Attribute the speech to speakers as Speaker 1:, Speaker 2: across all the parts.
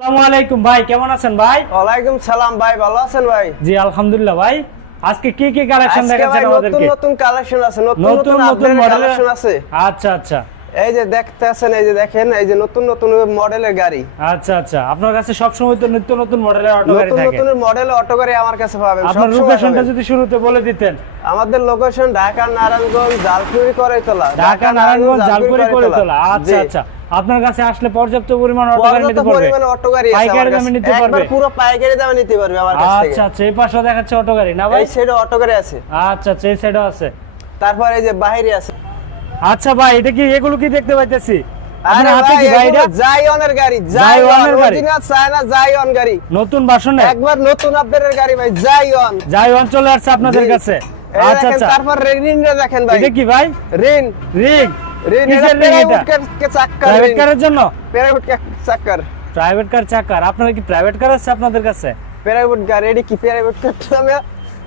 Speaker 1: আসসালামু আলাইকুম ভাই কেমন আছেন ভাই?
Speaker 2: ওয়ালাইকুম সালাম ভাই ভালো আছেন ভাই?
Speaker 1: জি আলহামদুলিল্লাহ ভাই। আজকে কি কি কালেকশন দেখাচ্ছেন আমাদেরকে?
Speaker 2: নতুন কালেকশন আছে নতুন
Speaker 1: নতুন
Speaker 2: নতুন
Speaker 1: নতুন
Speaker 2: কালেকশন আছে।
Speaker 1: আচ্ছা আচ্ছা।
Speaker 2: এই যে দেখতেছেন এই যে দেখেন এই যে নতুন নতুন মডেলের গাড়ি।
Speaker 1: আচ্ছা আচ্ছা। আপনার কাছে সব সময় তো নিত্য নতুন মডেলের অটো গাড়ি থাকে।
Speaker 2: নতুন মডেল অটো গাড়ি আমার কাছে পাবেন
Speaker 1: আপনার লোকেশনটা যদি শুরুতে বলে দিতেন।
Speaker 2: আমাদের লোকেশন ঢাকা নারায়ণগঞ্জ জালকুড়ি করাইতলা
Speaker 1: ঢাকা নারায়ণগঞ্জ জালকুড়ি করে তোলা আচ্ছা আচ্ছা। আপনার কাছে আসলে পর্যাপ্ত পরিমাণ অটো গাড়ি নিতে পারবে?
Speaker 2: অটো গাড়ি
Speaker 1: পাইকারি দামে। নিতে
Speaker 2: একবার
Speaker 1: পারবে
Speaker 2: পুরো পাইকারি দামে নিতে পারবে আমার কাছ থেকে।
Speaker 1: আচ্ছা আচ্ছা এই পাশে দেখাচ্ছে অটো গাড়ি না ভাই?
Speaker 2: এই সাইডে অটো গাড়ি আছে।
Speaker 1: আচ্ছা আচ্ছা এই সাইডও আছে।
Speaker 2: তারপর এই যে বাইরে আছে।
Speaker 1: আচ্ছা ভাই এটা কি এগুলো কি দেখতে পাইতেছি? আপনার হাতে কি ভাই এটা
Speaker 2: জাইওনের গাড়ি
Speaker 1: জাইওনের গাড়ি।
Speaker 2: অরিজিনাল চায়না জাইওন গাড়ি।
Speaker 1: নতুন
Speaker 2: একবার নতুন আপডেটের গাড়ি ভাই জাইওন
Speaker 1: অঞ্চলে আসছে আপনাদের কাছে। আচ্ছা আচ্ছা।
Speaker 2: তারপর রেনিনটা দেখেন ভাই।
Speaker 1: এটা কি ভাই?
Speaker 2: রেন
Speaker 1: রিং।
Speaker 2: রেন
Speaker 1: কিসের ring এটা?
Speaker 2: চাক্কার
Speaker 1: প্রাইভেট কারের জন্য?
Speaker 2: প্রাইভেট চাক্কার।
Speaker 1: প্রাইভেট কার চাকার আপনার কি প্রাইভেট কার আছে আপনাদের কাছে?
Speaker 2: প্রাইভেট গাড়ি এডি কি প্রাইভেট কার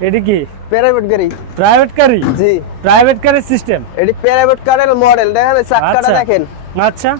Speaker 1: এটি কি?
Speaker 2: প্রাইভেট গাড়ি
Speaker 1: প্রাইভেট কারই?
Speaker 2: জি।
Speaker 1: প্রাইভেট কারের সিস্টেম
Speaker 2: এডি প্রাইভেট কারের মডেল দেখেন এই
Speaker 1: আচ্ছা।
Speaker 2: দেখেন।
Speaker 1: আচ্ছা।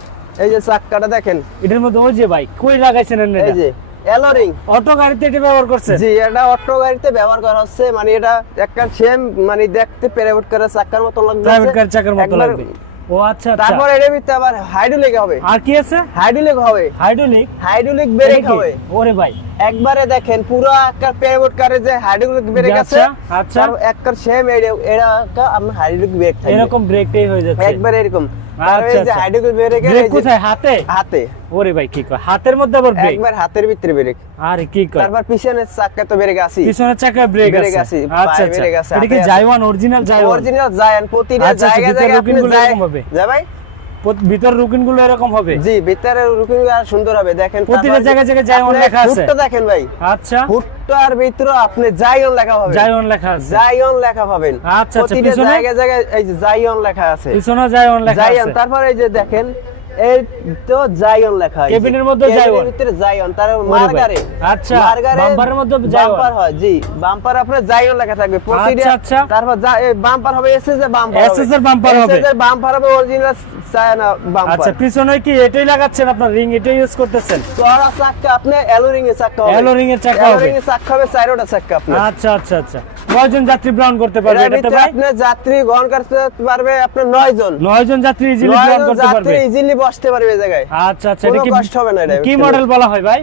Speaker 2: এই যে চাক্কাটা দেখেন।
Speaker 1: এটার মধ্যে ওই যে ভাই কই লাগাইছেন
Speaker 2: এই যে এলোরিং
Speaker 1: অটো গাড়িতে এটা ব্যবহার করছে?
Speaker 2: জি এটা অটো গাড়িতে ব্যবহার করা হচ্ছে মানে এটা একটা সেম মানে দেখতে প্রাইভেট কারের চাক্কার মতো লাগছে
Speaker 1: প্রাইভেট কার চাকার মতো লাগবে। ও আচ্ছা আচ্ছা।
Speaker 2: তারপর এর ভিতরে আবার হাইড্রোলিক হবে।
Speaker 1: আর কি আছে?
Speaker 2: হাইড্রোলিক হবে।
Speaker 1: হাইড্রোলিক
Speaker 2: হাইড্রোলিক ব্রেক হবে।
Speaker 1: ওরে ভাই।
Speaker 2: একবারে দেখেন পুরো একটা পেভট কারে যে হাইড্রোলিক ব্রেক আছে
Speaker 1: আচ্ছা, আচ্ছা।
Speaker 2: একবার সেম এরা একটা আপনার হাইড্রোলিক ব্রেক থাকে
Speaker 1: এরকম ব্রেকটাই হয়ে যাচ্ছে।
Speaker 2: একবার এরকম।
Speaker 1: আচ্ছা, আচ্ছা। হাতে?
Speaker 2: হাতে।
Speaker 1: ওরে ভাই কি কয়? হাতের মধ্যে আবার ব্রেক?
Speaker 2: একবার হাতের ভিতরে ব্রেক।
Speaker 1: আরে কি কয়?
Speaker 2: তারপর পিছনের চাকা তো ব্রেক আছে।
Speaker 1: পিছনের চাকা ব্রেক আছে। আচ্ছা আচ্ছা। এটা কি জাইওয়ান অরিজিনাল জাইওয়ান
Speaker 2: অরিজিনাল জায়ান প্রতিটা জায়গায় জায়গায় আপনি যায় ভাই?
Speaker 1: ভিতর রুকিনগুলো এরকম হবে?
Speaker 2: জি ভিতরের রুকিনগুলো আর সুন্দর হবে। দেখেন
Speaker 1: প্রতিটা জায়গায় জায়গায় জায়ন লেখা আছে।
Speaker 2: দেখেন ভাই।
Speaker 1: আচ্ছা।
Speaker 2: হুডটার ভিতরে আপনি জাইন লেখা পাবেন।
Speaker 1: লেখা আছে।
Speaker 2: লেখা পাবেন।
Speaker 1: আচ্ছা, আচ্ছা,
Speaker 2: প্রতিটা
Speaker 1: পিছনে?
Speaker 2: জায়গায় জায়গায় এই যে লেখা আছে।
Speaker 1: পিছনে লেখা
Speaker 2: আছে
Speaker 1: আছে।
Speaker 2: তারপর এই যে দেখেন এই তো জাইন লেখা আছে।
Speaker 1: কেবিনের মধ্যে
Speaker 2: কেবিনের ভিতরে জাইন তার মার্গারে
Speaker 1: আচ্ছা, বাম্পারের মধ্যে জাইন।
Speaker 2: বাম্পার হয় জি বাম্পার আপনার জাইন লেখা থাকবে। প্রতিটা
Speaker 1: আচ্ছা, আচ্ছা।
Speaker 2: তারপর বাম্পার হবে এসএস এর বাম্পার
Speaker 1: SS এর bumper হবে।
Speaker 2: এসএস এর বাম্পার হবে অরিজিনাল চায়না বাম্পার।
Speaker 1: আচ্ছা পিছনে কি এটাই লাগাচ্ছেন আপনার রিং এটাই ইউজ করতেছেন?
Speaker 2: চড়া আপনি এর হবে।
Speaker 1: এর
Speaker 2: এর হবে চারোটা চাক্কা আপনার।
Speaker 1: আচ্ছা আচ্ছা আচ্ছা। কয়জন যাত্রী গ্রহণ করতে পারবে এটাতে ভাই?
Speaker 2: আপনি যাত্রী গ্রহণ করতে পারবে আপনার নয় জন
Speaker 1: নয় জন যাত্রী ইজিলি
Speaker 2: নয়
Speaker 1: করতে পারবে।
Speaker 2: যাত্রী ইজিলি বসতে পারবে এই জায়গায়।
Speaker 1: আচ্ছা আচ্ছা এটা কি
Speaker 2: কষ্ট হবে না এটা
Speaker 1: কি মডেল বলা হয় ভাই?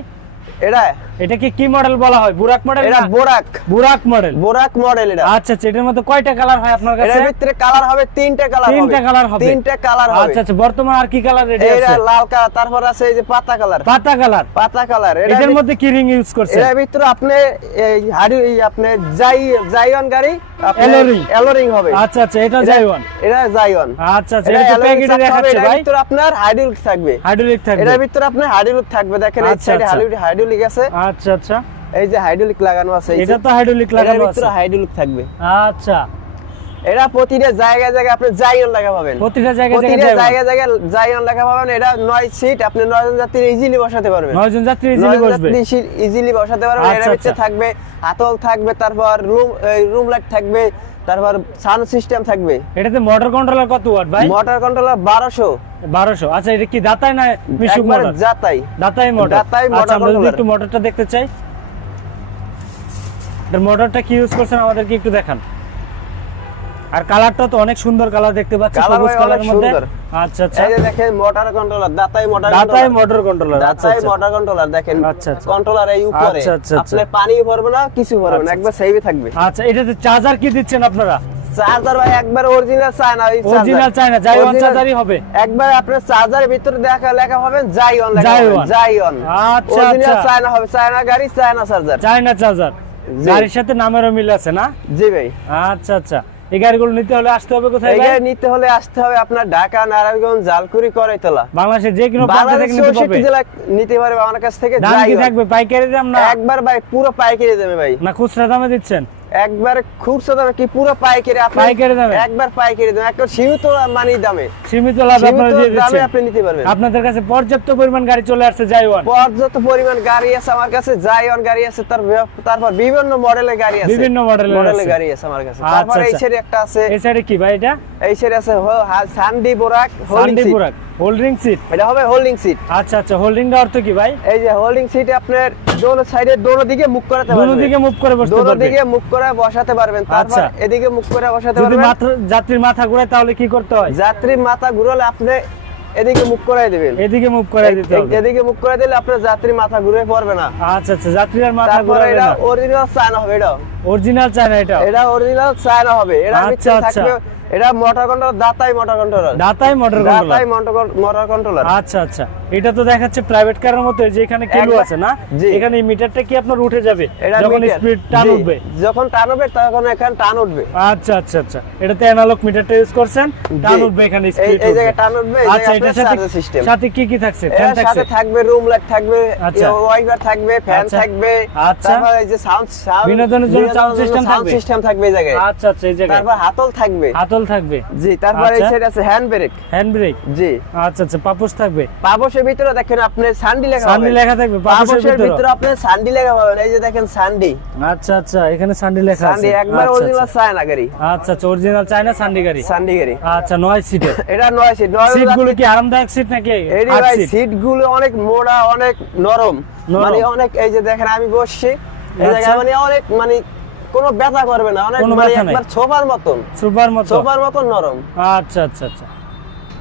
Speaker 2: এটা
Speaker 1: এটা কি মডেল বলা হয়? বুরাক মডেল
Speaker 2: এটা বোরাক।
Speaker 1: বুরাক মডেল
Speaker 2: বোরাক মডেল এটা।
Speaker 1: আচ্ছা আচ্ছা এটার মধ্যে কয়টা কালার হয় আপনার কাছে?
Speaker 2: এটার ভিতরে কালার হবে তিনটা কালার হবে।
Speaker 1: তিনটা কালার হবে।
Speaker 2: তিনটা কালার হবে।
Speaker 1: আচ্ছা আচ্ছা বর্তমান আর কি কালার রেডি আছে?
Speaker 2: এটা লাল কালার তারপর আছে এই যে পাতা কালার
Speaker 1: পাতা কালার
Speaker 2: পাতা কালার
Speaker 1: এটার মধ্যে কি রিং ইউজ করছে?
Speaker 2: এর ভিতরে আপনি এই হাড়ি এই আপনি যাই জাইওন গাড়ি
Speaker 1: Alloring।
Speaker 2: এলোরিং হবে।
Speaker 1: আচ্ছা আচ্ছা এটা জাইওয়ান
Speaker 2: এটা জাইওন
Speaker 1: আচ্ছা আচ্ছা এটা প্যাকেটে দেখাচ্ছে ভাই।
Speaker 2: ভিতরে আপনার হাইড্রোলিক থাকবে।
Speaker 1: হাইড্রোলিক থাকবে।
Speaker 2: এটার ভিতরে আপনার হাইড্রোলিক থাকবে। দেখেন এই
Speaker 1: আচ্ছা,
Speaker 2: সাইডে
Speaker 1: আচ্ছা।
Speaker 2: হাইড্রোলিক আছে।
Speaker 1: আচ্ছা আচ্ছা।
Speaker 2: এই যে হাইড্রোলিক লাগানো আছে
Speaker 1: এটা তো হাইড্রোলিক লাগানো আছে।
Speaker 2: ভিতরে হাইড্রোলিক থাকবে।
Speaker 1: আচ্ছা।
Speaker 2: এটা প্রতিটা জায়গায় জায়গায় আপনি জায়গা লাগা পাবেন।
Speaker 1: প্রতিটা জায়গায় জায়গায়
Speaker 2: জায়গায় জায়গায় জাইয়ন লাগা পাবেন। এটা নয় সিট আপনি নয় জন যাত্রী ইজিলি বসাতে পারবেন।
Speaker 1: নয় জন যাত্রী ইজিলি বসবে।
Speaker 2: ইজিলি বসাতে পারবেন। এর
Speaker 1: আচ্ছা,
Speaker 2: ভিতরে
Speaker 1: আচ্ছা।
Speaker 2: থাকবে আতল থাকবে তারপর রুম রুম লাইট থাকবে। তারপর সাউন্ড সিস্টেম থাকবে।
Speaker 1: এটাতে মোটর কন্ট্রোলার কত ওয়াট ভাই?
Speaker 2: মোটর কন্ট্রোলার 1200
Speaker 1: 1200 আচ্ছা এটা কি দাতাই না মিশুক মোটর
Speaker 2: দাতাই।
Speaker 1: দাতাই মোটর
Speaker 2: দাতাই মোটর
Speaker 1: আচ্ছা আমরা যদি একটু মোটরটা দেখতে চাই। এর মোটরটা কি ইউজ করছেন আমাদেরকে একটু দেখান। আর কালারটা তো অনেক সুন্দর কালার দেখতে পাচ্ছি সবুজ কালারের মধ্যে। আচ্ছা আচ্ছা।
Speaker 2: এই যে দেখেন মোটর কন্ট্রোলার দাতাই মোটর
Speaker 1: দাতাই মোটর কন্ট্রোলার আচ্ছা
Speaker 2: দাতাই
Speaker 1: আচ্ছা।
Speaker 2: মোটর কন্ট্রোলার দেখেন
Speaker 1: আচ্ছা, আচ্ছা।
Speaker 2: কন্ট্রোলার এই উপরে।
Speaker 1: আচ্ছা, আচ্ছা, আচ্ছা।
Speaker 2: আপনি পানি ভরবে না কিছু ভরবে না
Speaker 1: আচ্ছা,
Speaker 2: একবার সেভই থাকবে।
Speaker 1: আচ্ছা এটাতে চার্জার কি দিচ্ছেন আপনারা?
Speaker 2: চার্জার ভাই একবার অরিজিনাল চায় না
Speaker 1: অরিজিনাল চায় না যাই ওয়ান চার্জারই হবে।
Speaker 2: একবার আপনার চার্জারের ভিতরে দেখা লেখা পাবেন লেখা
Speaker 1: Zion।
Speaker 2: পাবেন জাইওন
Speaker 1: আচ্ছা,
Speaker 2: অরিজিনাল
Speaker 1: আচ্ছা।
Speaker 2: চায়না হবে চায়না গাড়ি চায়না চার্জার
Speaker 1: চায়না চার্জার
Speaker 2: জি।
Speaker 1: গাড়ির সাথে নামেরও মিল আছে না?
Speaker 2: জি ভাই।
Speaker 1: আচ্ছা আচ্ছা। এই গাড়িগুলো নিতে হলে আসতে হবে কোথায়
Speaker 2: এই গাড়ি নিতে হলে আসতে হবে আপনার ঢাকা নারায়ণগঞ্জ জালকুড়ি করাইতলা।
Speaker 1: বাংলাদেশের যে কোনো প্রান্ত থেকে নিতে পারবে।
Speaker 2: চৌষট্টি জেলা নিতে পারবে আমার কাছ থেকে
Speaker 1: দাম কি থাকবে? পাইকারি দাম না?
Speaker 2: একবার ভাই পুরো পাইকারি দেবে ভাই।
Speaker 1: না খুচরা দামে দিচ্ছেন?
Speaker 2: একবার দামে কি পুরো পাইকারি আপনি
Speaker 1: পাইকারি দামে?
Speaker 2: একবার পাইকারি দামে একবার সীমিত মানি দামে।
Speaker 1: সীমিত লাভ আপনারা দিয়ে
Speaker 2: দামে আপনি নিতে পারবেন।
Speaker 1: আপনাদের কাছে পর্যাপ্ত পরিমাণ গাড়ি চলে আসছে জাইওয়ান
Speaker 2: পর্যাপ্ত পরিমাণ গাড়ি আছে আমার কাছে জাইওন গাড়ি আছে তার তারপর বিভিন্ন মডেলের গাড়ি আছে।
Speaker 1: বিভিন্ন মডেলের
Speaker 2: মডেলের গাড়ি আছে আমার কাছে।
Speaker 1: আচ্ছা,
Speaker 2: তারপর এই
Speaker 1: আচ্ছা।
Speaker 2: সাইডে একটা আছে।
Speaker 1: এই সাইডে কি ভাই এটা?
Speaker 2: এই সাইডে আছে সান্ডি বোরাক
Speaker 1: সানডে বুরাক হোল্ডিং সিট
Speaker 2: এটা হবে হোল্ডিং সিট
Speaker 1: আচ্ছা আচ্ছা হোল্ডিংটা অর্থ কি ভাই?
Speaker 2: এই যে হোল্ডিং সিটে আপনার দোনো সাইডে দোনো দিকে মুখ করাতে
Speaker 1: দুনো
Speaker 2: পারবেন
Speaker 1: দিকে মুভ করে বসতে
Speaker 2: দোনো দিকে মুখ করে বসাতে পারবেন। তারপর
Speaker 1: আচ্ছা।
Speaker 2: এদিকে মুখ করে বসাতে
Speaker 1: যদি
Speaker 2: পারবেন।
Speaker 1: মাত্র যাত্রীর মাথা ঘুরায় তাহলে কি করতে হয়?
Speaker 2: যাত্রী মাথা ঘুরালে আপনি এদিকে মুখ করাই দিবেন।
Speaker 1: এদিকে মুখ করে দিতে হবে।
Speaker 2: এদিকে মুখ করে দিলে আপনার যাত্রী মাথা ঘুরে পড়বে না।
Speaker 1: আচ্ছা আচ্ছা যাত্রীর মাথা
Speaker 2: তারপর
Speaker 1: ঘুরাবে
Speaker 2: এটা
Speaker 1: না।
Speaker 2: অরিজিনাল চায়না হবে এটা
Speaker 1: অরিজিনাল চায় না এটা
Speaker 2: এটা অরিজিনাল চায়না হবে। এটা
Speaker 1: আচ্ছা, আচ্ছা।
Speaker 2: থাকবে এটা মোটর কন্ট্রোলার দাতাই মোটর কন্ট্রোলার
Speaker 1: দাতাই মোটর
Speaker 2: দাতাই
Speaker 1: কন্ট্রোলার
Speaker 2: মোটর কন্ট্রোলার
Speaker 1: আচ্ছা আচ্ছা। এটা তো দেখাচ্ছে প্রাইভেট কারের মতো যে এখানে কিলো আছে না? এখানে মিটারটা কি আপনার উঠে যাবে? যখন স্পিড টান উঠবে।
Speaker 2: যখন টান উঠবে তখন এখানে টান উঠবে।
Speaker 1: আচ্ছা আচ্ছা আচ্ছা। এটাতে অ্যানালগ মিটারটা ইউজ করছেন টান উঠবে এখানে স্পিড
Speaker 2: এই জায়গায় টান উঠবে
Speaker 1: আচ্ছা এটার সাথে
Speaker 2: সিস্টেম
Speaker 1: সাথে কি কি থাকছে? ফ্যান থাকছে
Speaker 2: সাথে থাকবে রুম লাইট থাকবে
Speaker 1: আচ্ছা।
Speaker 2: ওয়াইফার থাকবে ফ্যান
Speaker 1: আচ্ছা।
Speaker 2: থাকবে
Speaker 1: আচ্ছা।
Speaker 2: তারপর এই যে সাউন্ড সাউন্ড
Speaker 1: বিনোদনের জন্য
Speaker 2: সাউন্ড
Speaker 1: থাকবে?
Speaker 2: সিস্টেম থাকবে এই জায়গায়।
Speaker 1: আচ্ছা আচ্ছা এই জায়গায়।
Speaker 2: তারপর হাতল থাকবে।
Speaker 1: হাতল থাকবে।
Speaker 2: জি তারপর এই
Speaker 1: আচ্ছা।
Speaker 2: সাইড আছে হ্যান্ড ব্রেক
Speaker 1: হ্যান্ড ব্রেক
Speaker 2: জি।
Speaker 1: আচ্ছা আচ্ছা পাপোশ থাকবে।
Speaker 2: পাবসের ভিতরে দেখেন আপনি সান্ডি লেখা
Speaker 1: সান্ডি লেখা থাকবে পাপোশের ভিতরে।
Speaker 2: আপনি সান্ডি লেখা পাবেন এই যে দেখেন সান্ডি।
Speaker 1: আচ্ছা আচ্ছা এখানে সান্ডি লেখা আছে।
Speaker 2: সান্ডি একবার
Speaker 1: আচ্ছা,
Speaker 2: অরিজিনাল
Speaker 1: আচ্ছা।
Speaker 2: চায়না গাড়ি।
Speaker 1: আচ্ছা আচ্ছা অরিজিনাল চায়না সান্ডি গাড়ি।
Speaker 2: সান্ডি গাড়ি।
Speaker 1: আচ্ছা নয় সিটের
Speaker 2: এটা নয় সিট নয়
Speaker 1: সিটগুলো কি আরামদায়ক সিট নাকি? হার্ড
Speaker 2: ভাই
Speaker 1: সিট?
Speaker 2: সিটগুলো অনেক মোড়া অনেক নরম। মানে অনেক এই যে দেখেন আমি বসছি। এই
Speaker 1: আচ্ছা।
Speaker 2: জায়গায় মানে অনেক মানে কোনো ব্যথা করবে না অনেক একবার সোফার মতন।
Speaker 1: সুপার মতো
Speaker 2: সোফার মতন নরম।
Speaker 1: আচ্ছা আচ্ছা আচ্ছা।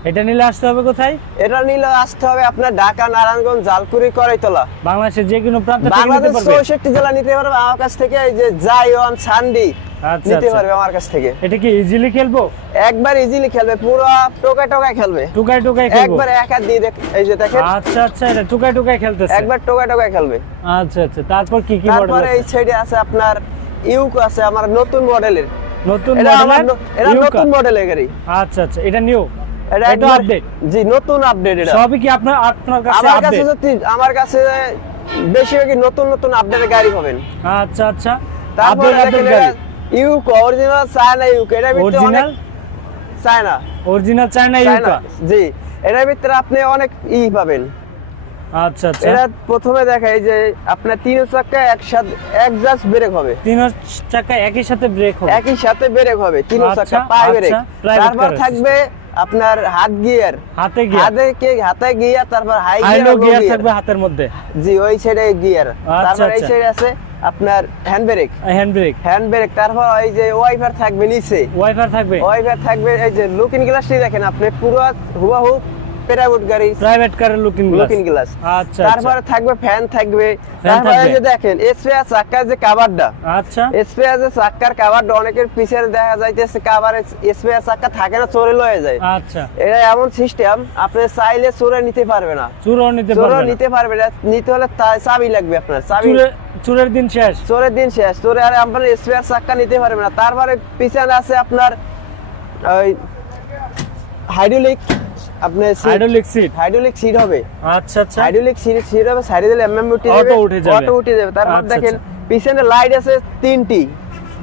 Speaker 1: এটা নিলে আসতে হবে কোথায়?
Speaker 2: এটা নিলে আসতে হবে আপনার ঢাকা নারায়ণগঞ্জ জালকুড়ি করাইতলা।
Speaker 1: বাংলাদেশের যে কোনো প্রান্ত
Speaker 2: বাংলাদেশ চৌষট্টি জেলা নিতে পারবে আমার কাছ থেকে এই যে জাইওয়ান সান্ডি
Speaker 1: আচ্ছা
Speaker 2: নিতে
Speaker 1: আচ্ছা।
Speaker 2: পারবে আমার কাছ থেকে।
Speaker 1: এটা কি ইজিলি খেলব?
Speaker 2: একবার ইজিলি খেলবে পুরো টোকা টোকা খেলবে।
Speaker 1: টুকাই টুকাই খেলব?
Speaker 2: একবার এক হাত দিয়ে দেখ এই যে দেখেন।
Speaker 1: আচ্ছা আচ্ছা এটা টুকাই টুকাই খেলতেছে।
Speaker 2: একবার টোকা টোকা খেলবে।
Speaker 1: আচ্ছা আচ্ছা তারপর কি কি মডেল
Speaker 2: তারপরে এই সাইডে আছে আপনার ইউক আছে আমার নতুন মডেলের।
Speaker 1: নতুন
Speaker 2: এটা আমার
Speaker 1: মডেল
Speaker 2: ন- এটা নতুন মডেলের গাড়ি।
Speaker 1: আচ্ছা আচ্ছা এটা নিউ?
Speaker 2: এটা
Speaker 1: এটা
Speaker 2: একবার-
Speaker 1: আপডেট
Speaker 2: জি নতুন আপডেট এটা।
Speaker 1: সবই কি আপনার আপনার কাছে
Speaker 2: আমার কাছে আমার কাছে বেশিরভাগই নতুন নতুন আপডেটের গাড়ি পাবেন।
Speaker 1: আচ্ছা আচ্ছা।
Speaker 2: তারপরে
Speaker 1: আপডেট আপডেট গাড়ি?
Speaker 2: ইউক অরিজিনাল চায়না ইউক। এটার ভিতরে
Speaker 1: original
Speaker 2: China
Speaker 1: original China
Speaker 2: China
Speaker 1: ইউকা
Speaker 2: জি। এটার ভিতরে আপনি অনেক ই পাবেন।
Speaker 1: আচ্ছা আচ্ছা।
Speaker 2: এটা প্রথমে দেখাই যে আপনার তিন চাকা একসাথে এক জাস্ট ব্রেক হবে।
Speaker 1: তিন চাকা একই সাথে ব্রেক হবে।
Speaker 2: একই সাথে ব্রেক হবে তিন
Speaker 1: আচ্ছা,
Speaker 2: চাকা পায়ে ব্রেক
Speaker 1: আচ্ছা,
Speaker 2: তারপর থাকবে আপনার হাত গিয়ার
Speaker 1: হাতে গিয়ার
Speaker 2: হাতে কে হাতে গিয়ার তারপর হাই
Speaker 1: গিয়ার
Speaker 2: গিয়ার
Speaker 1: থাকবে হাতের মধ্যে।
Speaker 2: জি ওই সাইডে গিয়ার
Speaker 1: আচ্ছা,
Speaker 2: তারপর এই। সাইডে আছে আপনার hand brake
Speaker 1: hand brake
Speaker 2: hand brake তারপর এই যে ওয়াইফার থাকবে নিচে।
Speaker 1: ওয়াইফার থাকবে।
Speaker 2: ওয়াইফার থাকবে এই যে লুকিং গ্লাসটি দেখেন আপনি পুরো হুবাহু প্রাইভেট গাড়ি
Speaker 1: প্রাইভেট কারের লুকিং গ্লাস
Speaker 2: লুকিং গ্লাস
Speaker 1: আচ্ছা
Speaker 2: তারপরে থাকবে ফ্যান থাকবে। তারপরে যে দেখেন এসপিআর চাকার যে কাভারটা
Speaker 1: আচ্ছা।
Speaker 2: এসপিআর যে চাকার কাভারটা অনেকের পিছের দেখা যাইতেছে কাভার এসপিআর চাকা থাকে না চোরে লয়ে যায়।
Speaker 1: আচ্ছা।
Speaker 2: এটা এমন সিস্টেম আপনি চাইলে চোরে নিতে পারবে না।
Speaker 1: নিতে পারবে।
Speaker 2: নিতে পারবে না। নিতে হলে চাবি লাগবে আপনার চাবি।
Speaker 1: চুরে- চুরের দিন শেষ।
Speaker 2: চোরের দিন শেষ। চোরে আর আপনার স্পেয়ার চাক্কা নিতে পারবে না। তারপরে পিছনে আছে আপনার ওই হাইড্রোলিক আপনি
Speaker 1: হাইড্রোলিক সিট
Speaker 2: হাইড্রোলিক সিট হবে।
Speaker 1: আচ্ছা আচ্ছা।
Speaker 2: হাইড্রোলিক সিট সিট হবে সাইডে দিলে এমএম উঠে যাবে
Speaker 1: উঠে যাবে।
Speaker 2: অটো উঠে যাবে। তারপর
Speaker 1: আচ্ছা,
Speaker 2: দেখেন
Speaker 1: আচ্ছা।
Speaker 2: পিছনে লাইট আছে তিনটি।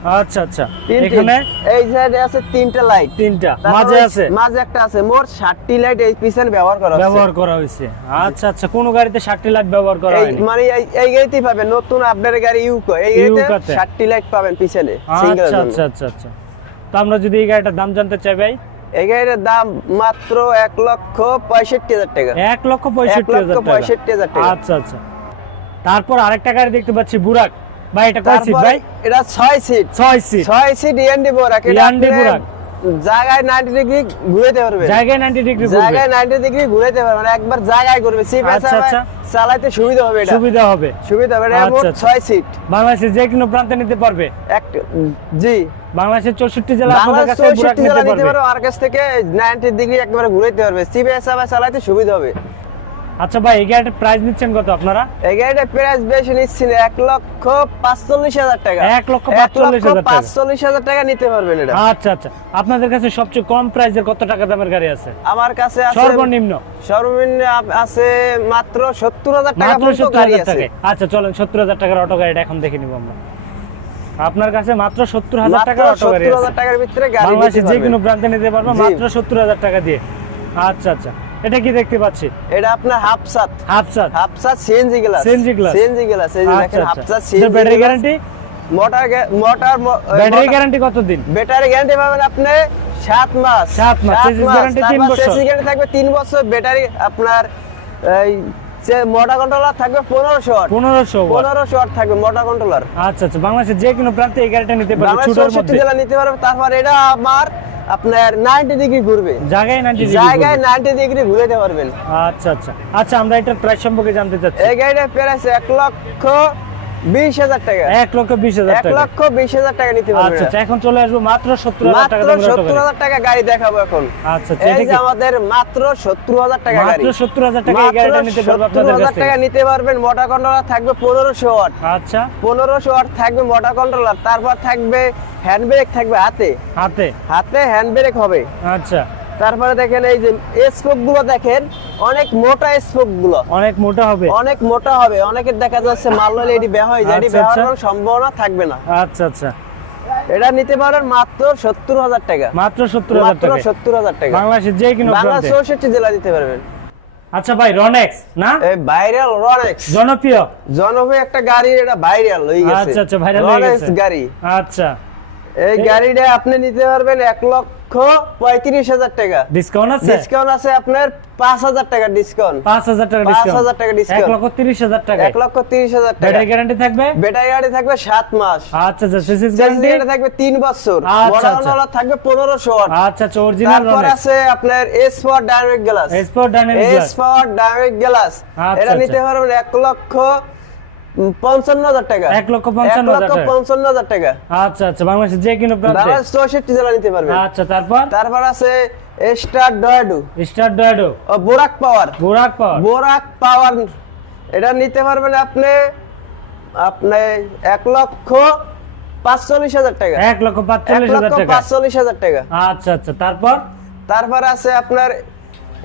Speaker 1: আচ্ছা আচ্ছা। এখানে?
Speaker 2: এই সাইডে আছে তিনটা লাইট
Speaker 1: তিনটা। মাঝে আছে?
Speaker 2: মাঝে একটা আছে। মোট লাইট এই পিছনে ব্যবহার করা হচ্ছে।
Speaker 1: ব্যবহার করা হয়েছে। আচ্ছা আচ্ছা। কোন গাড়িতে ষাটটি লাইট ব্যবহার করা হয়নি?
Speaker 2: মানে এই- গাড়িতেই পাবেন। নতুন আপডেটের গাড়ি ইউকো এই গাড়িতে
Speaker 1: ইউকোতে।
Speaker 2: ষাটটি লাইট পাবেন পিছনে।
Speaker 1: আচ্ছা আচ্ছা আচ্ছা আচ্ছা। তো আমরা যদি এই গাড়িটার দাম জানতে চাই ভাই?
Speaker 2: এই গাড়ির দাম মাত্র এক লক্ষ পঁয়ষট্টি হাজার টাকা।
Speaker 1: এক লক্ষ পঁয়ষট্টি হাজার টাকা।
Speaker 2: পঁয়ষট্টি হাজার টাকা।
Speaker 1: আচ্ছা আচ্ছা। তারপর আরেকটা গাড়ি দেখতে পাচ্ছি বুরাক। ভাই এটা কয় সিট ভাই?
Speaker 2: এটা ছয় সিট
Speaker 1: ছয় সিট
Speaker 2: ছয় সিট ইয়ান্ডি বুরাক ইয়ান্ডি
Speaker 1: বোরাক।
Speaker 2: জায়গায় নাইনটি ডিগ্রি ঘুরাইতে পারবে।
Speaker 1: জায়গায় নাইনটি ডিগ্রি
Speaker 2: জায়গায় নাইনটি ডিগ্রি ঘুরাইতে পারবে। মানে একবার জায়গায় করবে সিপ
Speaker 1: আচ্ছা, আচ্ছা।
Speaker 2: চালাইতে সুবিধা হবে এটা।
Speaker 1: সুবিধা হবে।
Speaker 2: সুবিধা হবে। এটা
Speaker 1: আচ্ছা,
Speaker 2: মোট
Speaker 1: আচ্ছা।
Speaker 2: ছয় সিট
Speaker 1: বাংলাদেশের যে কোনো প্রান্তে নিতে পারবে?
Speaker 2: এক জি।
Speaker 1: বাংলাদেশের চৌষট্টি জেলা আপনাদের কাছে বুরাক নিতে পারবে।
Speaker 2: আর কাছ থেকে নাইনটি ডিগ্রি একবারে ঘুরাইতে পারবে। সিবিএস চালাইতে সুবিধা হবে।
Speaker 1: আচ্ছা ভাই এই গাড়িটার প্রাইস নিচ্ছেন কত আপনারা?
Speaker 2: এই গাড়িটার প্রাইস বেশি নিচ্ছি না, এক লক্ষ পাঁচচল্লিশ হাজার টাকা।
Speaker 1: এক লক্ষ পাঁচচল্লিশ হাজার।
Speaker 2: পাঁচচল্লিশ হাজার টাকা নিতে পারবেন এটা।
Speaker 1: আচ্ছা আচ্ছা। আপনাদের কাছে সবচেয়ে কম প্রাইসের কত টাকা দামের গাড়ি আছে?
Speaker 2: আমার কাছে আছে
Speaker 1: সর্বনিম্ন?
Speaker 2: সর্বনিম্ন আছে মাত্র সত্তর হাজার টাকা
Speaker 1: মাত্র সত্তর হাজার টাকা আচ্ছা চলেন সত্তর হাজার টাকার অটো গাড়িটা এখন দেখে নিব আমরা। আপনার কাছে মাত্র সত্তর হাজার টাকার অটো গাড়ি আছে।
Speaker 2: হাজার টাকার ভিতরে গাড়ি
Speaker 1: বাংলাদেশে যে কোনো প্রান্তে নিতে পারব মাত্র সত্তর হাজার টাকা দিয়ে। আচ্ছা আচ্ছা। এটা কি দেখতে পাচ্ছি?
Speaker 2: এটা আপনার হাফসাত।
Speaker 1: হাফসাত।
Speaker 2: হাফসাত CNG glass
Speaker 1: CNG glass?
Speaker 2: CNG glass এই যে
Speaker 1: আচ্ছা
Speaker 2: দেখেন
Speaker 1: আচ্ছা
Speaker 2: হাফসাত
Speaker 1: এটার
Speaker 2: CNG
Speaker 1: battery guarantee
Speaker 2: motor motor
Speaker 1: battery guarantee কতদিন?
Speaker 2: ব্যাটারি গ্যারান্টি পাবেন আপনি সাত মাস।
Speaker 1: সাত মাস, chassis guarantee তিন বছর।
Speaker 2: চেসিস গ্যারান্টি থাকবে তিন বছর। ব্যাটারি আপনার এই যে মোটর কন্ট্রোলার থাকবে পনেরোশো ওয়াট
Speaker 1: পনেরোশো
Speaker 2: পনেরোশো ওয়াট থাকবে মোটর কন্ট্রোলার
Speaker 1: আচ্ছা আচ্ছা। বাংলাদেশের যে কোনো প্রান্তে এই গাড়িটা নিতে পারবে
Speaker 2: বাংলাদেশ
Speaker 1: ছুটোর মধ্যে।
Speaker 2: জেলা নিতে পারবে। তারপর এটা আমার আপনার নাইনটি ডিগ্রি ঘুরবে।
Speaker 1: জায়গায় নাইনটি
Speaker 2: জায়গায় নাইনটি ডিগ্রি ঘুরাতে পারবেন।
Speaker 1: আচ্ছা আচ্ছা। আচ্ছা আমরা এটা প্রাইস সম্পর্কে জানতে চাচ্ছি।
Speaker 2: এই গাড়িটা প্রাইস 1 লক্ষ টাকা।
Speaker 1: এক লক্ষ বিশ হাজার
Speaker 2: এক লক্ষ বিশ হাজার টাকা নিতে
Speaker 1: আচ্ছা আচ্ছা এখন চলে আসব মাত্র সত্তর
Speaker 2: মাত্র
Speaker 1: টাকা দামের auto
Speaker 2: সত্তর হাজার টাকা গাড়ি দেখাবো এখন।
Speaker 1: আচ্ছা আচ্ছা
Speaker 2: এই যে আমাদের মাত্র সত্তর হাজার টাকা
Speaker 1: মাত্র সত্তর হাজার টাকা এই গাড়িটা নিতে পারব আপনাদের
Speaker 2: হাজার টাকা নিতে পারবেন মোটর কন্ট্রোলার থাকবে পনেরোশো ওয়াট।
Speaker 1: আচ্ছা।
Speaker 2: পনেরোশো ওয়াট থাকবে মোটর কন্ট্রোলার তারপর থাকবে হ্যান্ড ব্রেক থাকবে হাতে।
Speaker 1: হাতে।
Speaker 2: হাতে হ্যান্ড ব্রেক হবে।
Speaker 1: আচ্ছা।
Speaker 2: তারপরে দেখেন এই যে স্পোকগুলো দেখেন অনেক মোটা স্পোকগুলো।
Speaker 1: অনেক মোটা হবে।
Speaker 2: অনেক মোটা হবে অনেকের দেখা যাচ্ছে মারলে এটি বের হয়ে যায় এটি
Speaker 1: আচ্ছা, আচ্ছা।
Speaker 2: হওয়ার সম্ভাবনা থাকবে না।
Speaker 1: আচ্ছা আচ্ছা।
Speaker 2: এটা নিতে পারেন মাত্র সত্তর হাজার টাকা।
Speaker 1: মাত্র সত্তর হাজার টাকা
Speaker 2: সত্তর হাজার টাকা।
Speaker 1: বাংলাদেশের যে কোনো
Speaker 2: বাংলা চৌষট্টি জেলা দিতে পারবেন।
Speaker 1: আচ্ছা ভাই রনেক্স না?
Speaker 2: এই ভাইরাল রনেক্স
Speaker 1: জনপ্রিয়।
Speaker 2: জনপ্রিয় একটা গাড়ি এটা ভাইরাল হয়ে গেছে।
Speaker 1: আচ্ছা, আচ্ছা, viral হয়ে
Speaker 2: রনেক্স
Speaker 1: গেছে।
Speaker 2: গাড়ি।
Speaker 1: আচ্ছা।
Speaker 2: এই গাড়িটা আপনি নিতে পারবেন এক লক্ষ পঁয়ত্রিশ হাজার টাকা।
Speaker 1: ডিসকাউন্ট আছে?
Speaker 2: ডিসকাউন্ট আছে আপনার পাঁচ হাজার টাকা ডিসকাউন্ট
Speaker 1: পাঁচ হাজার টাকা
Speaker 2: পাঁচ হাজার টাকা
Speaker 1: এক লক্ষ তিরিশ হাজার টাকা।
Speaker 2: এক লক্ষ তিরিশ হাজার টাকা।
Speaker 1: ব্যাটারি গ্যারান্টি থাকবে?
Speaker 2: ব্যাটারি গাড়ি থাকবে সাত মাস।
Speaker 1: আচ্ছা আচ্ছা সিসিস
Speaker 2: গ্যারান্টি
Speaker 1: গ্যারান্টি
Speaker 2: থাকবে তিন বছর।
Speaker 1: আচ্ছা, আচ্ছা।
Speaker 2: মডেল থাকবে পনেরোশো ওয়াট।
Speaker 1: আচ্ছা আচ্ছা অরিজিনাল
Speaker 2: তারপর আছে আপনার S for dynamic glass S for dynamic glass
Speaker 1: আচ্ছা,
Speaker 2: এটা নিতে
Speaker 1: আচ্ছা।
Speaker 2: পারবেন এক লক্ষ পঞ্চান্ন হাজার টাকা।
Speaker 1: এক লক্ষ পঞ্চান্ন
Speaker 2: এক
Speaker 1: হাজার
Speaker 2: লক্ষ
Speaker 1: টাকা।
Speaker 2: পঞ্চান্ন হাজার টাকা।
Speaker 1: আচ্ছা আচ্ছা বাংলাদেশের যে কোনো
Speaker 2: বাংলাদেশ চৌষট্টি জেলা নিতে পারবেন
Speaker 1: আচ্ছা তারপর?
Speaker 2: তারপর আছে স্টার ডয়াডু
Speaker 1: স্টার ডয়েডো
Speaker 2: ও বোরাক পাওয়ার
Speaker 1: বুরাক পাওয়ার
Speaker 2: বোরাক পাওয়ার এটা নিতে পারবেন আপনি আপনি এক লক্ষ পাঁচচল্লিশ হাজার টাকা।
Speaker 1: এক লক্ষ পাঁচচল্লিশ হাজার টাকা।
Speaker 2: পাঁচচল্লিশ হাজার টাকা।
Speaker 1: আচ্ছা আচ্ছা তারপর?
Speaker 2: তারপর আছে আপনার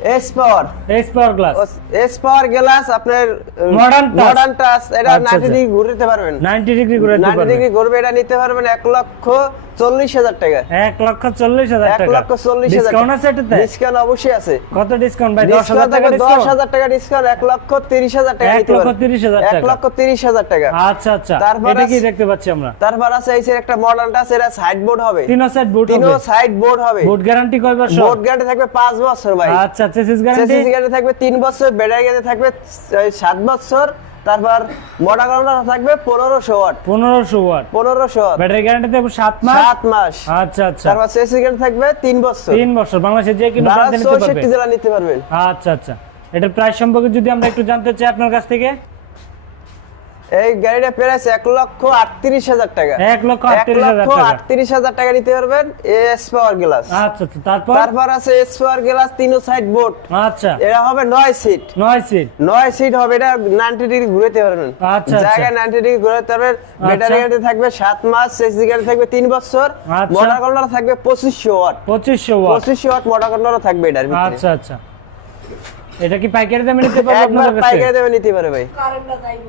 Speaker 2: S power
Speaker 1: S power glass
Speaker 2: S power glass আপনার
Speaker 1: মডার্ন।
Speaker 2: মডার্ন টাচ এটা
Speaker 1: আচ্ছা,
Speaker 2: নাইনটি
Speaker 1: আচ্ছা।
Speaker 2: ডিগ্রি ঘুরতে পারবেন
Speaker 1: নাইনটি ডিগ্রি ঘুরতে
Speaker 2: পারবেন
Speaker 1: 90
Speaker 2: ডিগ্রি ঘুরবে এটা নিতে পারবেন এক লক্ষ চল্লিশ হাজার টাকা।
Speaker 1: এক লক্ষ চল্লিশ হাজার
Speaker 2: এক লক্ষ চল্লিশ হাজার
Speaker 1: ডিসকাউন্ট আছে এটাতে?
Speaker 2: ডিসকাউন্ট অবশ্যই আছে।
Speaker 1: কত ডিসকাউন্ট ভাই? দশ হাজার টাকা
Speaker 2: দশ হাজার টাকা ডিসকাউন্ট এক লক্ষ তিরিশ হাজার টাকা
Speaker 1: এক লক্ষ তিরিশ হাজার
Speaker 2: এক লক্ষ তিরিশ হাজার টাকা।
Speaker 1: আচ্ছা আচ্ছা।
Speaker 2: তারপর
Speaker 1: এটা কি দেখতে পাচ্ছি আমরা?
Speaker 2: তারপর আছে এই একটা মডেল টাচ এটা সাইড বোর্ড হবে।
Speaker 1: তিনো সেট বুট
Speaker 2: তিনও সাইড বোর্ড হবে।
Speaker 1: বুট গ্যারান্টি কয় বছর?
Speaker 2: বোর্ড গ্যারান্টি থাকবে পাঁচ বছর ভাই।
Speaker 1: আচ্ছা চেসিস গ্যারান্টি
Speaker 2: চেসিস গ্যারান্টি থাকবে তিন বছর ব্যাটারি গ্যারান্টি থাকবে সাত বছর। তারপর মোটা কাউন্টার থাকবে পনেরোশো ওয়াট।
Speaker 1: পনেরোশো ওয়াট।
Speaker 2: পনেরোশো ওয়াট।
Speaker 1: ব্যাটারি গ্যারান্টি থাকবে সাত মাস?
Speaker 2: সাত মাস।
Speaker 1: আচ্ছা আচ্ছা।
Speaker 2: তারপর সেসি গ্যারান্টি থাকবে তিন বছর।
Speaker 1: তিন বছর। বাংলাদেশে যে কিনা
Speaker 2: চৌষট্টি জেলা নিতে পারবেন।
Speaker 1: আচ্ছা আচ্ছা। এটার প্রাইস সম্পর্কে যদি আমরা একটু জানতে চাই আপনার কাছ থেকে?
Speaker 2: এই গাড়িটা প্রাইস এক লক্ষ আটত্রিশ হাজার টাকা।
Speaker 1: এক লক্ষ আটত্রিশ হাজার টাকা।
Speaker 2: নিতে পারবেন এস পাওয়ার গ্লাস
Speaker 1: আচ্ছা আচ্ছা তারপর?
Speaker 2: তারপর আছে এস পাওয়ার গ্লাস তিনো সাইড বোর্ড
Speaker 1: আচ্ছা।
Speaker 2: এটা হবে নয় সিট
Speaker 1: নয় সিট
Speaker 2: নয় সিট হবে এটা নাইনটি ডিগ্রি ঘুরাতে পারবেন।
Speaker 1: আচ্ছা, আচ্ছা।
Speaker 2: জায়গায় নাইনটি ডিগ্রি ঘুরাতে পারবেন। ব্যাটারি গাড়ি থাকবে সাত মাস সিসি গাড়ি থাকবে তিন বছর।
Speaker 1: আচ্ছা।
Speaker 2: মোটর কন্ট্রোলার থাকবে পঁচিশশো ওয়াট
Speaker 1: পঁচিশশো ওয়াট
Speaker 2: পঁচিশশো ওয়াট মোটর কন্ট্রোলার থাকবে এটার
Speaker 1: আচ্ছা আচ্ছা। এটা কি পাইকারি দামে নিতে পারব আপনাদের কাছে?
Speaker 2: পাইকারি দেবে নিতে পারে ভাই।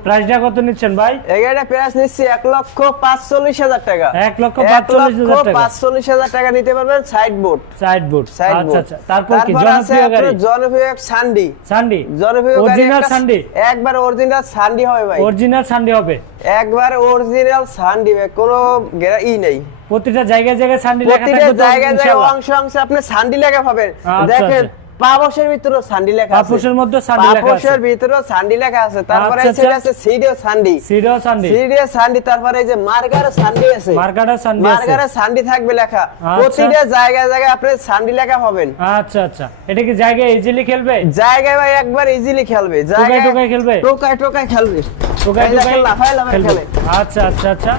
Speaker 1: প্রাইসটা কত নিচ্ছেন ভাই?
Speaker 2: গাড়িটা প্রাইস নিচ্ছি এক লক্ষ পাঁচচল্লিশ হাজার টাকা।
Speaker 1: এক লক্ষ পাঁচচল্লিশ হাজার টাকা।
Speaker 2: পাঁচচল্লিশ হাজার টাকা নিতে পারবেন সাইড বোর্ড
Speaker 1: সাইড বোর্ড আচ্ছা আচ্ছা। তারপর কি জনপ্রিয় গাড়ি?
Speaker 2: জনপ্রিয় এক সান্ডি
Speaker 1: সান্ডি
Speaker 2: জনপ্রিয় গাড়ি
Speaker 1: অরিজিনাল সান্ডি
Speaker 2: একবার অরিজিনাল সান্ডি হবে ভাই।
Speaker 1: অরিজিনাল সান্ডি হবে?
Speaker 2: একবার অরিজিনাল সান্ডি ভাই। কোনো গেরা- ই নেই।
Speaker 1: প্রতিটা জায়গায় জায়গায় সান্ডি লেখা
Speaker 2: প্রতিটা
Speaker 1: থাকবে তো
Speaker 2: জায়গায় জায়গায় অংশ অংশে আপনি সান্ডি লেখা পাবেন।
Speaker 1: আচ্ছা,
Speaker 2: দেখেন
Speaker 1: আচ্ছা।
Speaker 2: ভিতরে সান্ডি লেখা আছে।
Speaker 1: পাপোশের মধ্যে সান্ডি লেখা আছে।
Speaker 2: পাপোশের ভিতরে সান্ডি লেখা আছে। তারপরে
Speaker 1: আচ্ছা,
Speaker 2: এই সাইডে
Speaker 1: আচ্ছা।
Speaker 2: আছে সিডিও সান্ডি।
Speaker 1: সিডিও সান্ডি।
Speaker 2: সিডিও সান্ডি তারপরে এই যে মার্গার সান্ডি আছে।
Speaker 1: মার্কাটার সান্ডি আছে।
Speaker 2: মার্গারে সান্ডি থাকবে লেখা।
Speaker 1: আচ্ছা।
Speaker 2: প্রতিটা জায়গায় জায়গায় আপনি সান্ডি লেখা পাবেন।
Speaker 1: আচ্ছা আচ্ছা। এটা কি জায়গায় ইজিলি খেলবে?
Speaker 2: জায়গায় ভাই একবার ইজিলি খেলবে। জায়গায়
Speaker 1: টোকায় খেলবে?
Speaker 2: টোকায় টোকায় খেলবে।
Speaker 1: টোকায় টোকায়
Speaker 2: লাফায় লাফায়
Speaker 1: খেলবে।
Speaker 2: খেলে।
Speaker 1: আচ্ছা আচ্ছা আচ্ছা।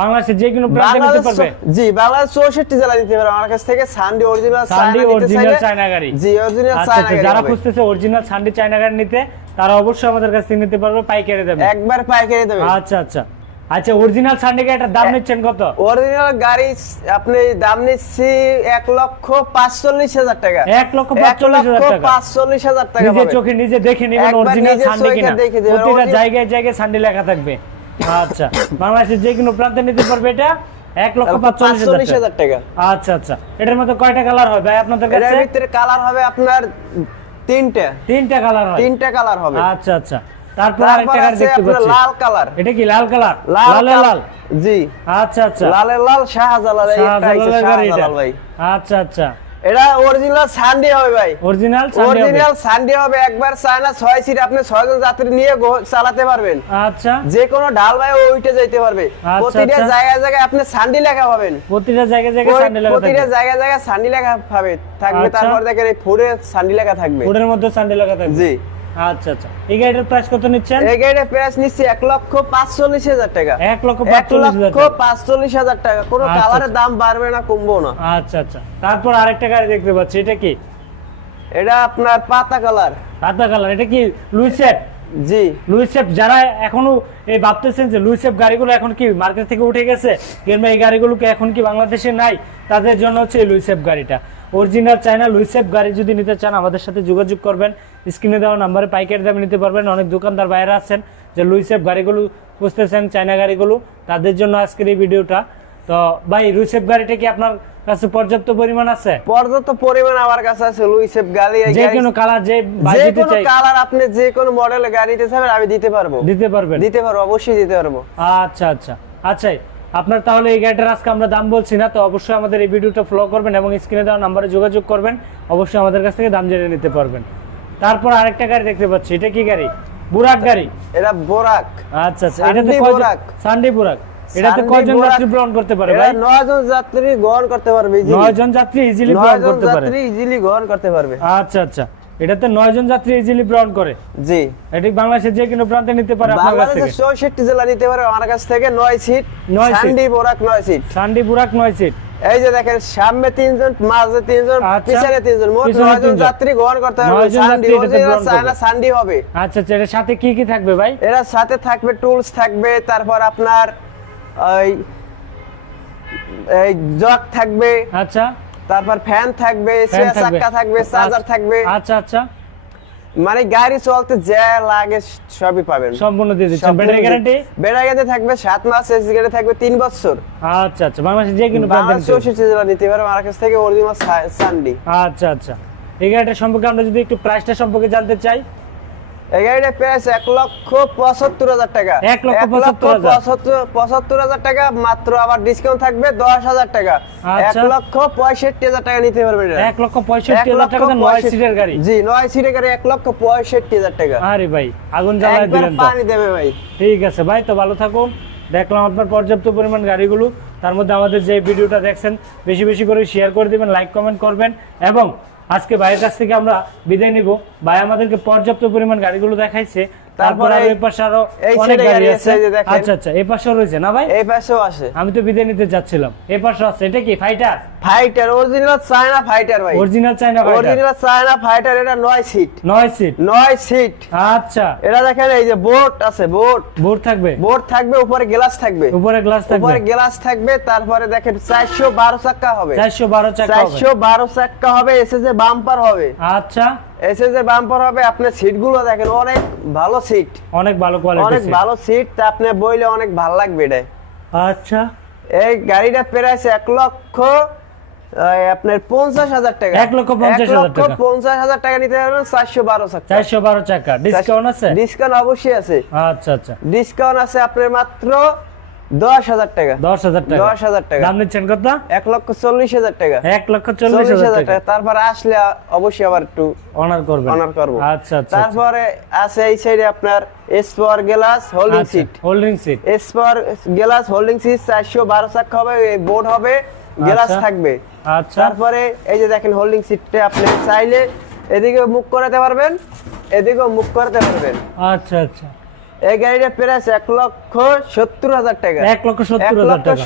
Speaker 1: বাংলাদেশে যে কোনো নিতে পারবে?
Speaker 2: জি বাংলাদেশ চৌষট্টি জেলা নিতে পারবে। আমার কাছ থেকে সান্ডি অরিজিনাল
Speaker 1: সান্ডি অরিজিনাল চায়না গাড়ি।
Speaker 2: জি অরিজিনাল
Speaker 1: আচ্ছা
Speaker 2: চায়না
Speaker 1: আচ্ছা
Speaker 2: গাড়ি
Speaker 1: যারা খুঁজতেছে অরিজিনাল সান্ডি চায়না গাড়ি নিতে তারা অবশ্যই আমাদের কাছ থেকে নিতে পারবে পাইকারি দেবে
Speaker 2: একবার পাইকারি দেবে
Speaker 1: আচ্ছা আচ্ছা। আচ্ছা অরিজিনাল দাম নিচ্ছেন কত?
Speaker 2: অরিজিনাল গাড়ি আপনি দাম নিচ্ছি এক লক্ষ পাঁচচল্লিশ হাজার টাকা।
Speaker 1: এক লক্ষ পাঁচচল্লিশ হাজার টাকা।
Speaker 2: পাঁচচল্লিশ হাজার টাকা
Speaker 1: নিজে চোখে নিজে দেখে নেবেন অরিজিনাল প্রতিটা জায়গায় জায়গায় সান্ডি লেখা থাকবে। আচ্ছা বাংলাদেশের যে কোনো প্রান্তে নিতে পারবে এটা এক লক্ষ পাঁচচল্লিশ হাজার
Speaker 2: টাকা।
Speaker 1: আচ্ছা আচ্ছা এটার মধ্যে কয়টা কালার ভাই আপনাদের কাছে?
Speaker 2: ভিতরে কালার হবে আপনার তিনটা।
Speaker 1: তিনটা কালার হয়।
Speaker 2: তিনটা কালার হবে।
Speaker 1: আচ্ছা আচ্ছা তারপর আরেকটা
Speaker 2: তারপর
Speaker 1: দেখতে পাচ্ছি।
Speaker 2: লাল কালার।
Speaker 1: এটা কি লাল কালার?
Speaker 2: লাল
Speaker 1: লাল।
Speaker 2: জি।
Speaker 1: আচ্ছা আচ্ছা।
Speaker 2: লালের লাল শাহজালাল ভাই।
Speaker 1: আচ্ছা আচ্ছা।
Speaker 2: এটা অরিজিনাল সানডে হবে ভাই।
Speaker 1: অরিজিনাল
Speaker 2: অরিজিনাল সানডে হবে। একবার চায়না ছয় সিট আপনি ছয়জন যাত্রী নিয়ে চালাতে পারবেন।
Speaker 1: আচ্ছা।
Speaker 2: যে কোনো ঢাল ভাই ওইটা যাইতে পারবে।
Speaker 1: আচ্ছা,
Speaker 2: প্রতিটা
Speaker 1: আচ্ছা।
Speaker 2: জায়গায় জায়গায় আপনি সান্ডি লেখা পাবেন।
Speaker 1: প্রতিটা জায়গায় জায়গায়
Speaker 2: ওই
Speaker 1: লেখা
Speaker 2: প্রতিটা জায়গায় জায়গায় সান্ডি লেখা পাবে। থাকবে
Speaker 1: আচ্ছা।
Speaker 2: তারপর দেখেন এই ফোরে সান্ডি লেখা থাকবে।
Speaker 1: ফোরের মধ্যে স্যান্ডেল লেখা থাকবে।
Speaker 2: জি।
Speaker 1: আচ্ছা আচ্ছা। এই গাড়িটার প্রাইস কত নিচ্ছেন?
Speaker 2: এই গাড়ির প্রাইস নিচ্ছি এক লক্ষ পাঁচচল্লিশ হাজার টাকা।
Speaker 1: এক লক্ষ
Speaker 2: এক
Speaker 1: পাঁচচল্লিশ হাজার
Speaker 2: লক্ষ পাঁচচল্লিশ হাজার টাকা। কোনো
Speaker 1: আচ্ছা,
Speaker 2: কালারের
Speaker 1: আচ্ছা।
Speaker 2: দাম বাড়বে না কমবো না।
Speaker 1: আচ্ছা আচ্ছা। তারপর আরেকটা গাড়ি দেখতে পাচ্ছি এটা কি?
Speaker 2: এটা আপনার পাতা কালার।
Speaker 1: সাদা কালার এটা কি
Speaker 2: জি।
Speaker 1: লুইসেপ যারা এখনও এই ভাবতেছেন যে গাড়িগুলো এখন কি মার্কেট থেকে উঠে গেছে কিংবা এই গাড়িগুলোকে এখন কি বাংলাদেশে নাই তাদের জন্য হচ্ছে এই লুইসেপ গাড়িটা। অরিজিনাল চায়না লুইসেপ গাড়ি যদি নিতে চান আমাদের সাথে যোগাযোগ করবেন। স্ক্রিনে দেওয়া নাম্বারে পাইকারি দামে নিতে পারবেন। অনেক দোকানদার বাইরে আছেন যে লুইসেপ গাড়িগুলো খুঁজতেছেন চায়না গাড়িগুলো। তাদের জন্য আজকের এই ভিডিওটা। তো ভাই লুইসেপ গাড়িটা কি আপনার কাছে পর্যাপ্ত পরিমাণ আছে?
Speaker 2: পর্যাপ্ত পরিমাণ আমার কাছে আছে লুইসেপ গাড়ি
Speaker 1: যে কোনো কালার যে
Speaker 2: যে কোনো কালার আপনি যে কোনো মডেলের গাড়ি দিতে চাবেন আমি দিতে পারব।
Speaker 1: দিতে পারবেন?
Speaker 2: দিতে পারব অবশ্যই দিতে পারব।
Speaker 1: আচ্ছা আচ্ছা। আচ্ছা আপনার তাহলে এই গাড়িটার আজকে আমরা দাম বলছি না তো অবশ্যই আমাদের এই ভিডিওটা ফলো করবেন এবং স্ক্রিনে দেওয়া নাম্বারে যোগাযোগ করবেন অবশ্যই আমাদের কাছ থেকে দাম জেনে নিতে পারবেন। তারপর আরেকটা গাড়ি দেখতে পাচ্ছি এটা কি গাড়ি? বুরাক গাড়ি।
Speaker 2: এটা বোরাক।
Speaker 1: আচ্ছা আচ্ছা
Speaker 2: সান্ডি
Speaker 1: এটাতে
Speaker 2: বুরাক।
Speaker 1: সান্ডি বুরাক। এটাতে কয়জন যাত্রী গ্রহণ করতে পারে ভাই?
Speaker 2: নয় জন যাত্রী গ্রহণ করতে পারবে easily।
Speaker 1: নয় জন যাত্রী ইজিলি গ্রহণ
Speaker 2: জন
Speaker 1: করতে পারে।
Speaker 2: যাত্রী ইজিলি গ্রহণ করতে পারবে।
Speaker 1: আচ্ছা আচ্ছা। এটাতে নয় জন যাত্রী ইজিলি গ্রহণ করে।
Speaker 2: জি।
Speaker 1: এটি বাংলাদেশের যে কোনো প্রান্তে নিতে পারে আপনার কাছ
Speaker 2: বাংলাদেশের
Speaker 1: থেকে।
Speaker 2: চৌষট্টি জেলা নিতে পারবে আমার কাছ থেকে নয় সিট।
Speaker 1: নয় সিট।
Speaker 2: সান্ডি বোরাক নয় সিট।
Speaker 1: সান্ডি বুরাক নয় সিট।
Speaker 2: এই যে দেখেন সামনে তিনজন মাঝে তিনজন
Speaker 1: আচ্ছা।
Speaker 2: পিছনে তিনজন মোট
Speaker 1: পিছনে
Speaker 2: নয় জন যাত্রী গ্রহণ করতে
Speaker 1: জন
Speaker 2: সান্ডি চায়না সান্ডি হবে।
Speaker 1: আচ্ছা আচ্ছা এটার সাথে কি কি থাকবে ভাই?
Speaker 2: এরা সাথে থাকবে টুলস থাকবে তারপর আপনার ওই এই জগ থাকবে।
Speaker 1: আচ্ছা।
Speaker 2: তারপর ফ্যান থাকবে চাকা থাকবে। চার্জার থাকবে
Speaker 1: আচ্ছা আচ্ছা
Speaker 2: মানে গাড়ি চলতে যা লাগে সবই পাবেন।
Speaker 1: সম্পূর্ণ দিয়ে দিচ্ছেন। ব্যাটারি গ্যারান্টি
Speaker 2: ব্যাটারি গ্যারান্টি থাকবে 7 মাস এস গ্যারান্টি থাকবে 3 বছর।
Speaker 1: আচ্ছা আচ্ছা। বাংলাদেশে যে কোনো প্রান্তে পারবে।
Speaker 2: চৌষট্টি জেলা নিতে পারবে আমার কাছ থেকে অরিজিনাল সানডি
Speaker 1: আচ্ছা আচ্ছা। এই গাড়িটা সম্পর্কে আমরা যদি একটু প্রাইসটা সম্পর্কে জানতে চাই
Speaker 2: এই গাড়িটা প্রাইস এক লক্ষ পঁচাত্তর হাজার টাকা।
Speaker 1: এক লক্ষ পঁচাত্তর হাজার।
Speaker 2: পঁচাত্তর- পঁচাত্তর হাজার টাকা মাত্র আবার ডিসকাউন্ট থাকবে দশ হাজার টাকা। এক
Speaker 1: আচ্ছা।
Speaker 2: লক্ষ পঁয়ষট্টি হাজার টাকা নিতে পারবে
Speaker 1: এক লক্ষ পঁয়ষট্টি হাজার টাকা নয় সিটের গাড়ি।
Speaker 2: জি নয় সিটের গাড়ি এক লক্ষ পঁয়ষট্টি হাজার টাকা।
Speaker 1: আরে ভাই আগুন জ্বালায় দিলেন
Speaker 2: পানি দেবে ভাই।
Speaker 1: ঠিক আছে ভাই তো ভালো থাকুন। দেখলাম আপনার পর্যাপ্ত পরিমাণ গাড়িগুলো। তার মধ্যে আমাদের যে ভিডিওটা দেখছেন বেশি বেশি করে শেয়ার করে দিবেন লাইক কমেন্ট করবেন। এবং আজকে ভাইয়ের কাছ থেকে আমরা বিদায় নিব। ভাই আমাদেরকে পর্যাপ্ত পরিমাণ গাড়িগুলো দেখাইছে। তারপর
Speaker 2: এই-
Speaker 1: পাশে
Speaker 2: আরও
Speaker 1: অনেক গাড়ি আছে। আচ্ছা আচ্ছা এই পাশেও রয়েছে না ভাই?
Speaker 2: এই পাশেও আসে।
Speaker 1: আমি তো বিদায় নিতে যাচ্ছিলাম। এই পাশে আছে। এটা কি fighter
Speaker 2: fighter original China fighter ভাই।
Speaker 1: Original China fighter
Speaker 2: original China fighter এটা নয় সিট
Speaker 1: নয় সিট
Speaker 2: নয় সিট
Speaker 1: আচ্ছা।
Speaker 2: এটা দেখেন এই যে বোট আছে বোট
Speaker 1: বোর্ড থাকবে?
Speaker 2: বোট থাকবে উপরে গ্লাস থাকবে।
Speaker 1: উপরে গ্লাস থাকবে।
Speaker 2: উপরে গ্লাস থাকবে তারপরে দেখেন চারশো বারো চাক্কা হবে।
Speaker 1: চারশো বারো চাকা হবে।
Speaker 2: চারশো বারো চাক্কা হবে এসএসএ বাম্পার হবে।
Speaker 1: আচ্ছা।
Speaker 2: এসএসএ বাম্পার হবে আপনার সিটগুলো দেখেন অনেক ভালো সিট
Speaker 1: অনেক ভালো
Speaker 2: অনেক ভালো সিট তা আপনি বইলে অনেক ভালো লাগবে এটা
Speaker 1: আচ্ছা।
Speaker 2: এই গাড়িটা প্রাইস এক লক্ষ আপনার পঞ্চাশ হাজার টাকা।
Speaker 1: এক লক্ষ পঞ্চাশ হাজার টাকা।
Speaker 2: পঞ্চাশ হাজার টাকা নিতে পারবেন চারশো বারো চাক্কা
Speaker 1: চারশো বারো চাকা। ডিসকাউন্ট আছে?
Speaker 2: ডিসকাউন্ট অবশ্যই আছে।
Speaker 1: আচ্ছা আচ্ছা।
Speaker 2: ডিসকাউন্ট আছে আপনার মাত্র দশ হাজার টাকা।
Speaker 1: দশ হাজার টাকা।
Speaker 2: দশ হাজার টাকা।
Speaker 1: দাম নিচ্ছেন কত?
Speaker 2: এক লক্ষ চল্লিশ হাজার টাকা।
Speaker 1: এক লক্ষ চল্লিশ
Speaker 2: চল্লিশ
Speaker 1: হাজার
Speaker 2: হাজার
Speaker 1: টাকা।
Speaker 2: টাকা। তারপর আসলে অবশ্যই আবার একটু
Speaker 1: অনার করবেন।
Speaker 2: অনার করব।
Speaker 1: আচ্ছা আচ্ছা আচ্ছা।
Speaker 2: তারপরে আছে এই সাইডে আপনার এসপর glass holding seat
Speaker 1: holding seat
Speaker 2: এসপর glass holding seat চারশো বারো চাকা হবে বোর্ড হবে গ্লাস। থাকবে।
Speaker 1: আচ্ছা।
Speaker 2: তারপরে এই যে দেখেন হোল্ডিং সিটটা আপনি চাইলে এদিকে মুখ করাতে পারবেন এদিকেও মুখ করাতে পারবেন।
Speaker 1: আচ্ছা আচ্ছা।
Speaker 2: এই গাড়িটা প্রাইস এক লক্ষ সত্তর হাজার টাকা।
Speaker 1: এক লক্ষ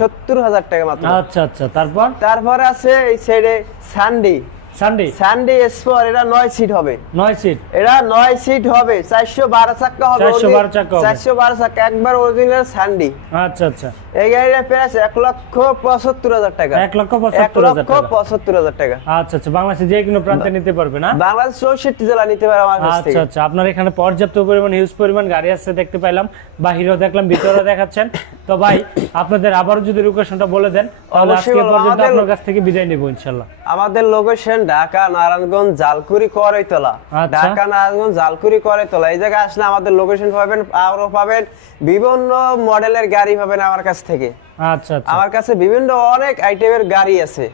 Speaker 1: সত্তর হাজার টাকা।
Speaker 2: মাত্র।
Speaker 1: আচ্ছা আচ্ছা তারপর?
Speaker 2: তারপরে আছে এই সাইডে সানডে
Speaker 1: সানডে
Speaker 2: সানডে স্পোর এটা নয় সিট হবে।
Speaker 1: নয় সিট
Speaker 2: এটা নয় সিট হবে চারশো বারো চাক্কা হবে
Speaker 1: 412 চাকা হবে।
Speaker 2: চারশো বারো চাক্কা একবার অরিজিনাল সানডি
Speaker 1: আচ্ছা আচ্ছা।
Speaker 2: এই গাড়িটা প্রাইস এক লক্ষ পঁচাত্তর হাজার টাকা।
Speaker 1: এক লক্ষ পঁচাত্তর
Speaker 2: লক্ষ পঁচাত্তর হাজার টাকা।
Speaker 1: আচ্ছা আচ্ছা বাংলাদেশে যে কোনো প্রান্তে নিতে পারবে না?
Speaker 2: বাংলাদেশ চৌষট্টি জেলা নিতে পারে আমার
Speaker 1: আচ্ছা আচ্ছা আপনার এখানে পর্যাপ্ত পরিমাণ হিউজ পরিমাণ গাড়ি আছে দেখতে পাইলাম। বাহিরেও দেখলাম ভিতরেও দেখাচ্ছেন। তো ভাই আপনাদের আবারও যদি লোকেশনটা বলে দেন তাহলে আজকে পর্যন্ত
Speaker 2: আমাদের-
Speaker 1: আপনার কাছ থেকে বিদায় নেব ইনশাল্লাহ।
Speaker 2: আমাদের লোকেশন ঢাকা নারায়ণগঞ্জ জালকুড়ি করইতলা। ঢাকা নারায়ণগঞ্জ জালকুড়ি করইতলা। এই জায়গায় আসলে আমাদের লোকেশন পাবেন আরও পাবেন বিভিন্ন মডেলের গাড়ি পাবেন আমার কাছ থেকে।
Speaker 1: আচ্ছা আচ্ছা।
Speaker 2: আমার কাছে বিভিন্ন অনেক আইটেমের গাড়ি আছে।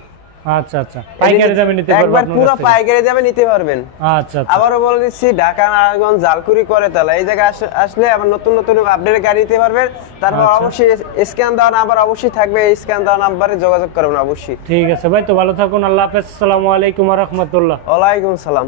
Speaker 1: আচ্ছা আচ্ছা। পাইকারি দামে নিতে পারব
Speaker 2: একবার পুরো পাইকারি দামে নিতে পারবেন।
Speaker 1: আচ্ছা আচ্ছা।
Speaker 2: আবারও বলে দিচ্ছি ঢাকা নারায়ণগঞ্জ জালকুড়ি করইতলা এই জায়গায় আসলে আবার নতুন নতুন আপডেট গাড়ি নিতে পারবেন। তারপর
Speaker 1: আচ্ছা।
Speaker 2: অবশ্যই স্ক্যান দেওয়া নাম্বার অবশ্যই থাকবে। এই স্ক্যান দেওয়া নাম্বারে যোগাযোগ করবেন অবশ্যই।
Speaker 1: ঠিক আছে ভাই তো ভালো থাকুন। আল্লাহ হাফেজ। আসসালামু আলাইকুম রহমতুল্লাহ।
Speaker 2: ওয়ালাইকুম সালাম।